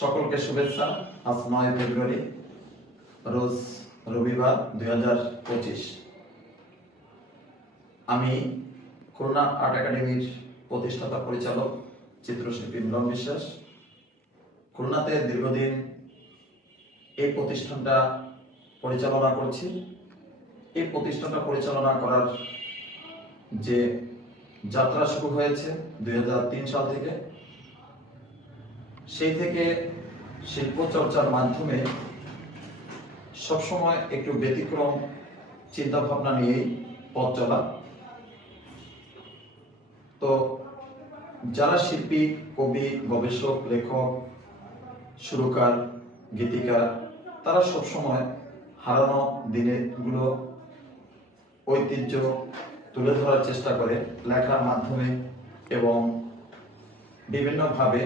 সকলকে শুভেচ্ছা। আজ নয় ফেব্রুয়ারি, রোজ রবিবার দুই হাজার পঁচিশ। আমি করোনা আর্ট একাডেমির প্রতিষ্ঠাতা পরিচালক চিত্রশিল্পী মিলন বিশ্বাস। খুলনাতে দীর্ঘদিন এই প্রতিষ্ঠানটা পরিচালনা করছি। এই প্রতিষ্ঠানটা পরিচালনা করার যে যাত্রা শুরু হয়েছে দুই হাজার তিন সাল থেকে সেই থেকে শিল্প চর্চার মাধ্যমে সবসময় একটু ব্যতিক্রম চিন্তা ভাবনা নিয়েই পথ চলা। তো যারা শিল্পী, কবি, গবেষক, লেখক, সুরকার, গীতিকার, তারা সবসময় হারানো দিনেগুলো ঐতিহ্য তুলে ধরার চেষ্টা করে লেখার মাধ্যমে এবং বিভিন্নভাবে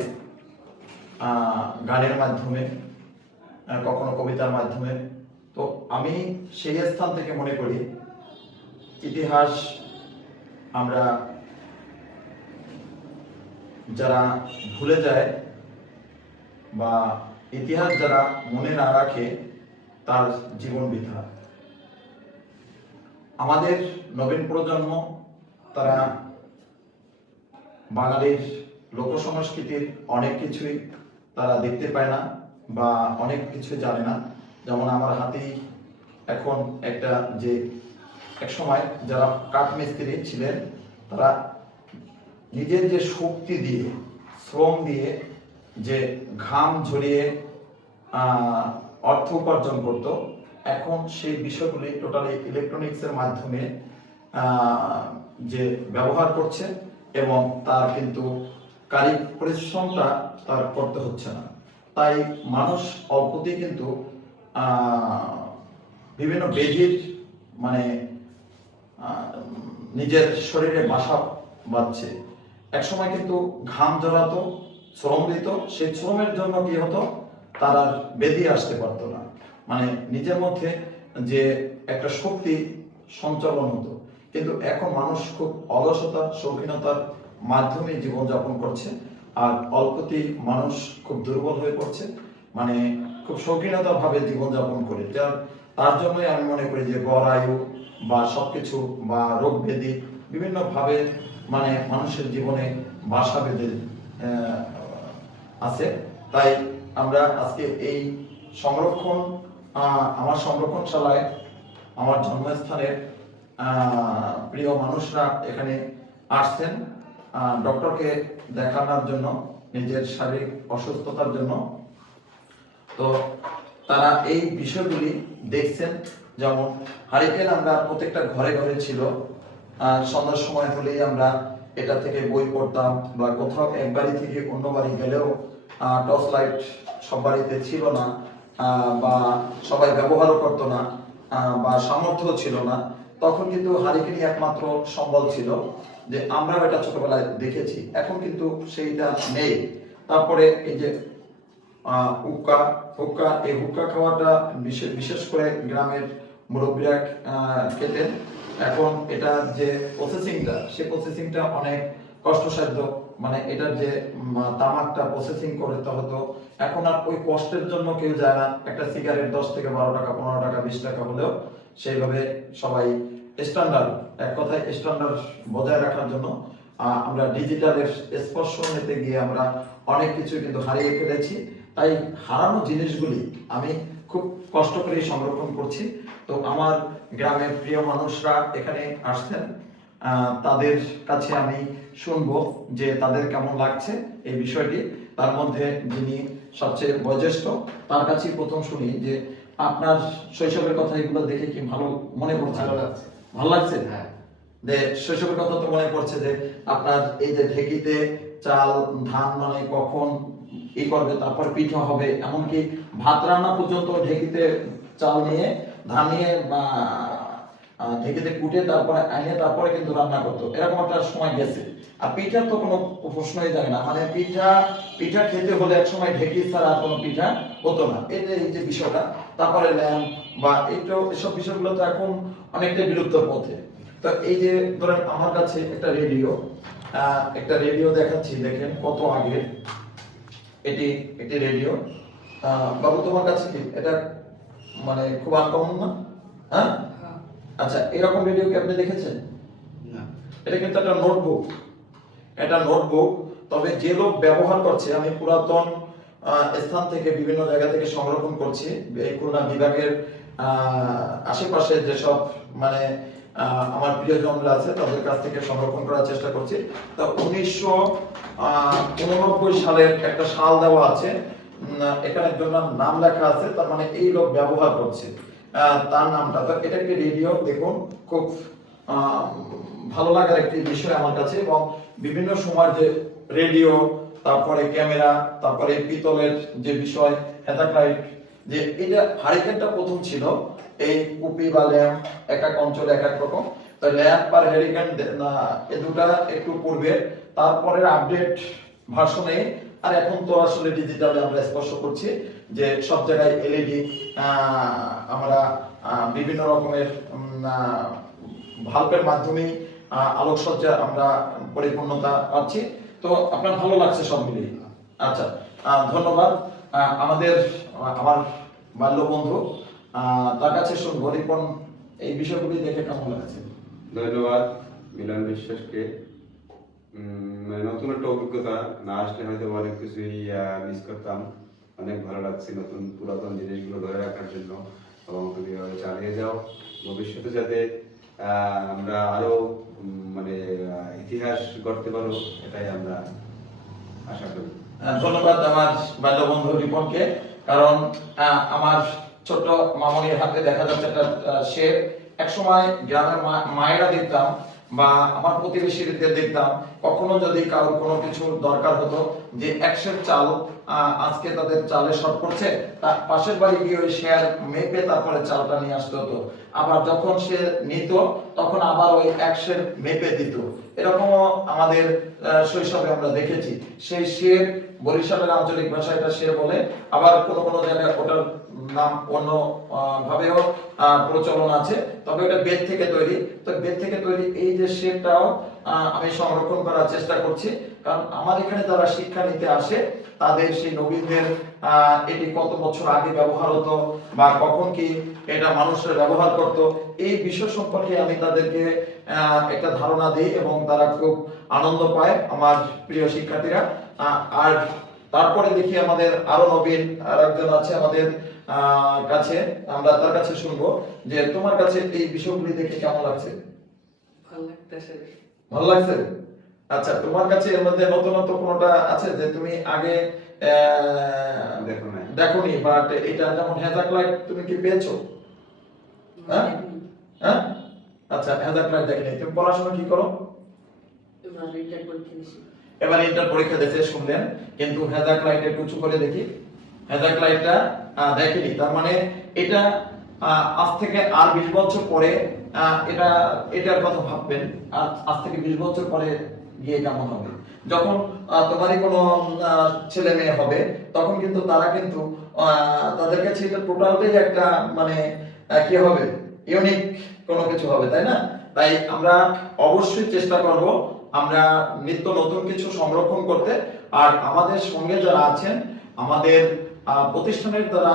গানের মাধ্যমে কখনো কবিতার মাধ্যমে। তো আমি সেই স্থান থেকে মনে করি, ইতিহাস আমরা যারা ভুলে যায় বা ইতিহাস যারা মনে না রাখে, তার জীবন বৃথা। আমাদের নবীন প্রজন্ম, তারা বাঙালির লোক সংস্কৃতির অনেক কিছুই তারা দেখতে পায় না বা অনেক কিছু জানে না। যেমন আমার হাতেই এখন একটা যে এক সময় যারা কাঠ মিস্ত্রি ছিলেন, তারা নিজের যে শক্তি দিয়ে, শ্রম দিয়ে যে ঘাম ঝরিয়ে অর্থ উপার্জন করত, এখন সেই বিষয়গুলি টোটালি ইলেকট্রনিক্সের মাধ্যমে যে ব্যবহার করছে এবং তার কিন্তু কায়িক পরিশ্রমটা তার করতে হচ্ছে না। তাই মানুষ অল্পতেই কিন্তু বিভিন্ন ব্যাধির মানে নিজের শরীরে বাসা বাঁধছে। এক সময় কিন্তু ঘাম জড়াতো, শ্রম দিত, সেই শ্রমের জন্য কি হতো, তার আর বেরিয়ে আসতে পারতো না। মানে নিজের মধ্যে যে একটা শক্তি সঞ্চালন হতো। কিন্তু এখন মানুষ খুব অলসতা শৌখিনতার মাধ্যমে জীবনযাপন করছে। আর অল্পতেই মানুষ খুব দুর্বল হয়ে পড়ছে। মানে খুব শৌখিনতা ভাবে জীবনযাপন করে। যার তার জন্যই আমি মনে করি যে গড় আয়ু বা সবকিছু বা রোগ ব্যাধি বিভিন্ন ভাবে মানে মানুষের জীবনে বাসা বেঁধে আছে। তাই আমরা আজকে এই সংরক্ষণ আমার সংরক্ষণশালায় আমার জন্মস্থানের প্রিয় মানুষরা এখানে আসছেন। ডক্টরকে দেখানোর জন্য, নিজের শারীরিক অসুস্থতার জন্য। তো তারা এই বিষয়গুলি দেখছেন, যেমন হারিকেন আমরা প্রত্যেকটা ঘরে ঘরে ছিল সন্ধ্যার সময় হলেই আমরা এটা থেকে বই পড়তাম, বা কোথাও এক বাড়ি থেকে অন্য বাড়ি গেলেও টর্চ লাইট সব বাড়িতে ছিল না বা সবাই ব্যবহারও করতো না বা সামর্থ্য ছিল না। তখন কিন্তু হারিকেনই একমাত্র সম্বল ছিল যে আমরা এটা ছোটবেলায় দেখেছি। এখন কিন্তু সেইটা নেই। তারপরে এই যে হুক্কা হুক্কা, এই হুক্কা খাওয়াটা বিশেষ বিশেষ করে গ্রামের মুরব্বীরা খেতেন। এখন এটা যে প্রসেসিংটা সেই প্রসেসিংটা অনেক কষ্টসাধ্য। মানে এটার যে তামাকটা প্রসেসিং করতে হতো। এখন আর ওই কষ্টের জন্য কেউ যায় না। একটা সিগারেট দশ থেকে বারো টাকা, পনেরো টাকা, বিশ টাকা হলেও সেইভাবে সবাই স্ট্যান্ডার্ড এক কথায় স্ট্যান্ডার্ড বজায় রাখার জন্য আমরা ডিজিটালের স্পর্শ নিতে গিয়ে আমরা অনেক কিছু কিন্তু হারিয়ে ফেলেছি। তাই হারানো জিনিসগুলি আমি খুব কষ্ট করে সংরক্ষণ করছি। তো আমার গ্রামের প্রিয় মানুষরা এখানে আসছেন তাদের কাছে আমি শুনব যে তাদের কেমন লাগছে এই বিষয়টি। তার মধ্যে যিনি সবচেয়ে বয়োজ্যেষ্ঠ, তার কাছেই প্রথম শুনি যে আপনার শৈশবের কথা এগুলো দেখে কি ভালো মনে পড়ছে? ভালো লাগছে। হ্যাঁ। যে শৈশবের কথা তো মনে পড়ছে যে আপনার এই যে ঢেকিতে চাল ধান মানে কখন ই করবে তারপর পিঠা হবে এমনকি ভাত রান্না পর্যন্ত ঢেকিতে চাল নিয়ে ধান নিয়ে ঢেকিতে কুটে তারপরে আনিয়ে তারপরে কিন্তু রান্না করতো। এরকম একটা সময় গেছে। আর পিঠার তো কোনো প্রশ্নই যায় না। মানে পিঠা পিঠা খেতে হলে এক সময় ঢেকি ছাড়া কোনো পিঠা হতো না। এই যে এই যে বিষয়টা তারপরে ল্যাম্প বা এইটা এসব বিষয়গুলো তো এখন অনেকটাই বিলুপ্তর পথে। তো এই যে ধরেন আমার কাছে একটা রেডিও একটা রেডিও দেখাচ্ছি দেখেন কত আগে। এটি এটি রেডিও। বাবু তোমার কাছে কি? এটা মানে খুব আনকমন না? হ্যাঁ? আচ্ছা এরকম রেডিও কি আপনি দেখেছেন? না। এটা কিন্তু একটা নোটবুক। এটা নোটবুক তবে যে লোক ব্যবহার করছে আমি পুরাতন স্থান থেকে বিভিন্ন জায়গা থেকে সংরক্ষণ করছি। এই খুলনা বিভাগের আশেপাশে যেসব মানে আমার প্রিয়জনরা আছে, তাদের কাছ থেকে সংরক্ষণ করার চেষ্টা করছি। তা উনিশশো উননব্বই সালের একটা সাল দেওয়া আছে। এখানে জন্য নাম লেখা আছে, তার মানে এই লোক ব্যবহার করছে। তার নামটা, তো এটা একটি রেডিও, দেখুন, খুব ভালো লাগার একটি বিষয় আমার কাছে। এবং বিভিন্ন সময় যে রেডিও তারপরে ক্যামেরা তারপরে পিতলের যে বিষয় হেতাক্লাইট যে এটা হারিকেনটা প্রথম ছিল এই কুপি বা ল্যাম্প এক এক অঞ্চলে এক এক রকম। তো ল্যাম্প আর হ্যারিকেন এ দুটা একটু পূর্বে। তারপরের আপডেট ভার্সনে আর এখন তো আসলে ডিজিটালে আমরা স্পর্শ করছি যে সব জায়গায় এলইডি আমরা বিভিন্ন রকমের উম, আহ, ভাল্বের মাধ্যমে আলোকসজ্জা আমরা পরিপূর্ণতা পাচ্ছি। তো আপনার ভালো লাগছে সব মিলিয়ে। আচ্ছা ধন্যবাদ। আমাদের আমার বাল্য বন্ধু তার কাছে শুনব। এই বিষয়গুলি দেখে কেমন লাগছে? ধন্যবাদ, মিলন বিশ্বাসকে। মানে নতুন একটা অভিজ্ঞতা। না আসলে হয়তো অনেক কিছুই মিস করতাম। অনেক ভালো লাগছে নতুন পুরাতন জিনিসগুলো ধরে রাখার জন্য। এবং তুমি চালিয়ে যাও। ভবিষ্যতে যাতে আমরা আরও মানে ইতিহাস গড়তে পারো এটাই আমরা আশা করি। ধন্যবাদ আমার বাল্য বন্ধু রিপনকে কারণ আমার ছোট মামনির হাতে দেখা যাচ্ছে একটা এক সময় গ্রামের মায়েরা দেখতাম বা আমার প্রতিবেশীদের দেখতাম, কখনো যদি কারোর কোনো কিছু দরকার হতো যে একশের চাল আজকে তাদের চালে শর্ট করছে তার পাশের বাড়ি গিয়ে ওই শেয়ার মেপে তারপরে চালটা নিয়ে আসতে হতো। আবার যখন সে নিত, তখন আবার ওই একশের মেপে দিত। এরকমও আমাদের শৈশবে আমরা দেখেছি। সেই শের বরিশালের আঞ্চলিক ভাষায় এটা শের বলে, আবার কোন কোন জায়গায় ওটার নাম অন্য ভাবেও প্রচলন আছে। তবে এটা বেদ থেকে তৈরি। তো বেদ থেকে তৈরি এই যে শেরটাও আহ, আমি সংরক্ষণ করার চেষ্টা করছি। কারণ আমার এখানে যারা শিক্ষা নিতে আসে তাদের সেই নবীনদের এটি কত বছর আগে ব্যবহার হতো বা কখন কি এটা মানুষের ব্যবহার করত এই বিষয় সম্পর্কে আমি তাদেরকে একটা ধারণা দিই এবং তারা খুব আনন্দ পায় আমার প্রিয় শিক্ষার্থীরা। আর তারপরে দেখি আমাদের আরও নবীন আর একজন আছে আমাদের আহ, কাছে। আমরা তার কাছে শুনব যে তোমার কাছে এই বিষয়গুলি দেখে কেমন লাগছে? ভালো লাগছে? আচ্ছা তোমার কাছে এর মধ্যে নতুনত্ব কোনটা আছে যে তুমি আগে আহ, দেখো না দেখোনি বাট এটা যেমন হেজাক লাইট তুমি কি পেয়েছ? হ্যাঁ? হ্যাঁ? আচ্ছা হেজাক লাইট দেখেনি তুমি পড়াশোনা কি করো? এবার ইন্টার পরীক্ষা দিতে শুনলেন কিন্তু হেজাক লাইট একটু উঁচু করে দেখি। হেজাক লাইটটা আহ, দেখেনি। তার মানে এটা আজ থেকে আর বিশ বছর পরে এটা এটার কথা ভাববেন। আজ থেকে বিশ বছর পরে গিয়ে কেমন হবে। যখন তোমারই কোনো ছেলে মেয়ে হবে তখন কিন্তু তারা কিন্তু তাদের কাছে এটা টোটালটাই একটা মানে কি হবে? ইউনিক কোনো কিছু হবে তাই না? তাই আমরা অবশ্যই চেষ্টা করব আমরা নিত্য নতুন কিছু সংরক্ষণ করতে, আর আমাদের সঙ্গে যারা আছেন, আমাদের প্রতিষ্ঠানের যারা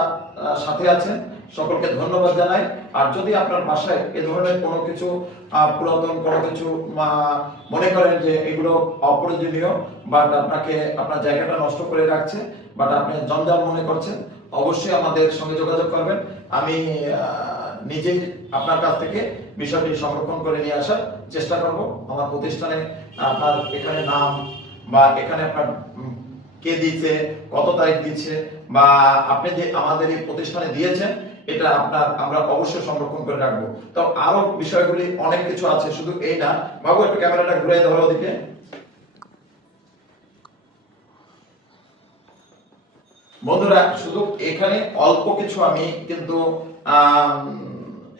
সাথে আছেন, সকলকে ধন্যবাদ জানাই। আর যদি আপনার বাসায় এ ধরনের কোনো কিছু পুরাতন কোনো কিছু মনে করেন যে এগুলো অপ্রয়োজনীয় বাট আপনাকে, আপনার জায়গাটা নষ্ট করে রাখছে বাট আপনি জঞ্জাল মনে করছেন, অবশ্যই আমাদের সঙ্গে যোগাযোগ করবেন। আমি নিজেই আপনার কাছ থেকে বিষয়টি সংরক্ষণ করে নিয়ে আসার চেষ্টা করব। আমার প্রতিষ্ঠানে আপনার এখানে নাম বা এখানে আপনার কে দিয়েছে, কত তারিখ দিচ্ছে বা আপনি যে আমাদের এই প্রতিষ্ঠানে দিয়েছেন, এটা আপনার, আমরা অবশ্যই সংরক্ষণ করে রাখব। তো আরও বিষয়গুলি অনেক কিছু আছে, শুধু এই না বাবু, একটু ক্যামেরাটা ঘুরে ধরো ওদিকে। বন্ধুরা, শুধু এখানে অল্প কিছু আমি কিন্তু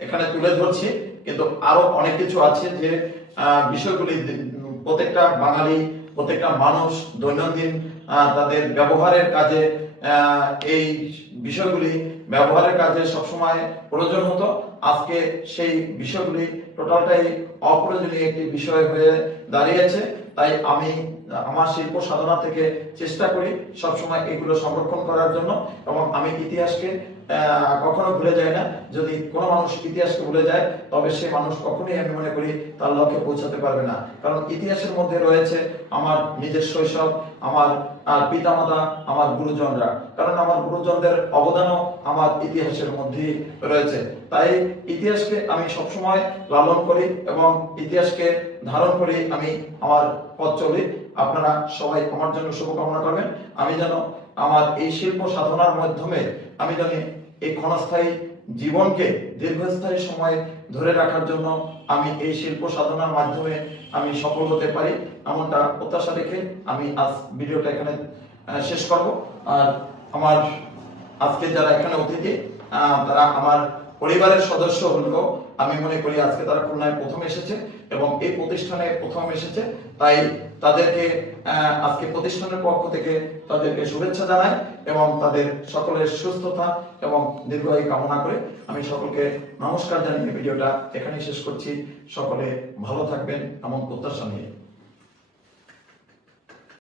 এখানে তুলে ধরছি। কিন্তু আরও অনেক কিছু আছে যে বিষয়গুলি প্রত্যেকটা বাঙালি, প্রত্যেকটা মানুষ দৈনন্দিন তাদের ব্যবহারের কাজে এই বিষয়গুলি ব্যবহারের কাজে সবসময় প্রয়োজন হতো। আজকে সেই বিষয়গুলি টোটালটাই অপ্রয়োজনীয় একটি বিষয় হয়ে দাঁড়িয়েছে। তাই আমি, আমার শিল্প সাধনা থেকে চেষ্টা করি সবসময় এগুলো সংরক্ষণ করার জন্য এবং আমি ইতিহাসকে কখনো ভুলে যাই না। যদি কোনো মানুষ ইতিহাসকে ভুলে যায়, তবে সে মানুষ কখনোই আমি মনে করি তার লক্ষ্যে পৌঁছাতে পারবে না। কারণ ইতিহাসের মধ্যে রয়েছে আমার নিজের শৈশব, আমার পিতামাতা, আমার গুরুজনরা। কারণ আমার গুরুজনদের অবদানও আমার ইতিহাসের মধ্যেই রয়েছে। তাই ইতিহাসকে আমি সবসময় লালন করি এবং ইতিহাসকে ধারণ করে আমি আমার পথ চলি। আপনারা সবাই আমার জন্য শুভকামনা করবেন। আমি যেন আমার এই শিল্প সাধনার মাধ্যমে আমি যেন এই ক্ষণস্থায়ী জীবনকে দীর্ঘস্থায়ী সময় ধরে রাখার জন্য আমি এই শিল্প সাধনার মাধ্যমে আমি সফল হতে পারি এমনটা প্রত্যাশা রেখে আমি আজ ভিডিওটা এখানে শেষ করব। আর আমার আজকে যারা এখানে অতিথি তারা আমার পরিবারের সদস্য হলেও আমি মনে করি আজকে তারা খুলনায় প্রথম এসেছে এবং এই প্রতিষ্ঠানে প্রথম এসেছে। তাই তাদেরকে আজকে প্রতিষ্ঠানের পক্ষ থেকে তাদেরকে শুভেচ্ছা জানাই এবং তাদের সকলের সুস্থতা এবং দীর্ঘায়ু কামনা করে আমি সকলকে নমস্কার জানিয়ে ভিডিওটা এখানেই শেষ করছি। সকলে ভালো থাকবেন, এমন প্রত্যাশা নিয়ে।